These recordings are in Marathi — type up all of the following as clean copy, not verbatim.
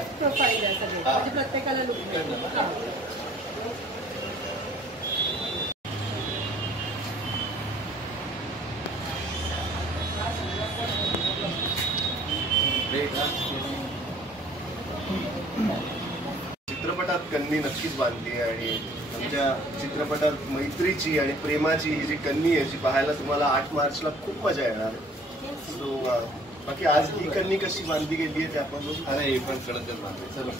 शेफ प्रोफाईल आहे सगळे, म्हणजे प्रत्येकाला लुक चित्रपटात कन्नी नक्कीच बांधली आणि आमच्या चित्रपटात मैत्रीची आणि प्रेमाची ही जी कन्नी आहे जी पाहायला तुम्हाला 8 मार्चला खूप मजा येणार आहे. सो बाकी आज ही कन्नी कशी बांधली गेली आहे ते आपण बघू. अरे पण कडकच बांधली. चला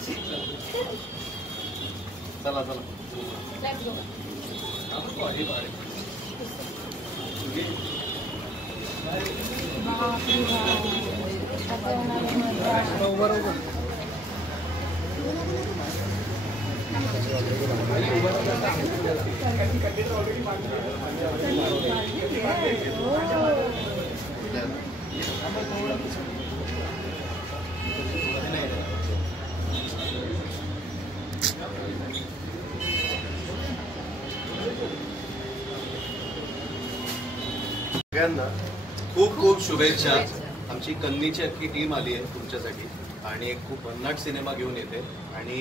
चला चला बरोबर. सगळ्यांना खूप खूप शुभेच्छा. आमची कन्नीची अख्खी टीम आली आहे तुमच्यासाठी आणि एक खूप भन्नाट सिनेमा घेऊन येते आणि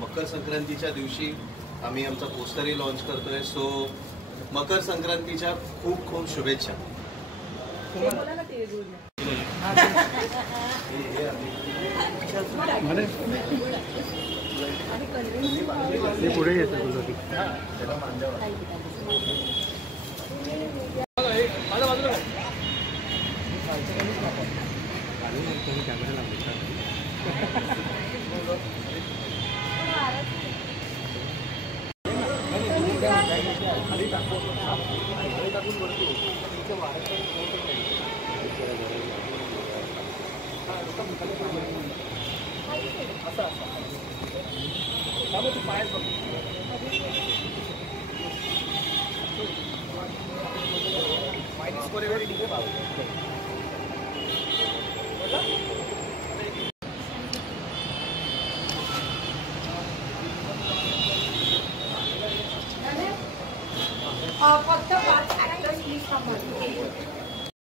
मकर संक्रांतीच्या दिवशी आम्ही आमचा पोस्टरही लॉन्च करतोय. सो मकर संक्रांतीच्या खूप खूप शुभेच्छा. पुढे कॅमेरा लावला. फक्त 5 ऍक्टर्स प्लीज थांबा.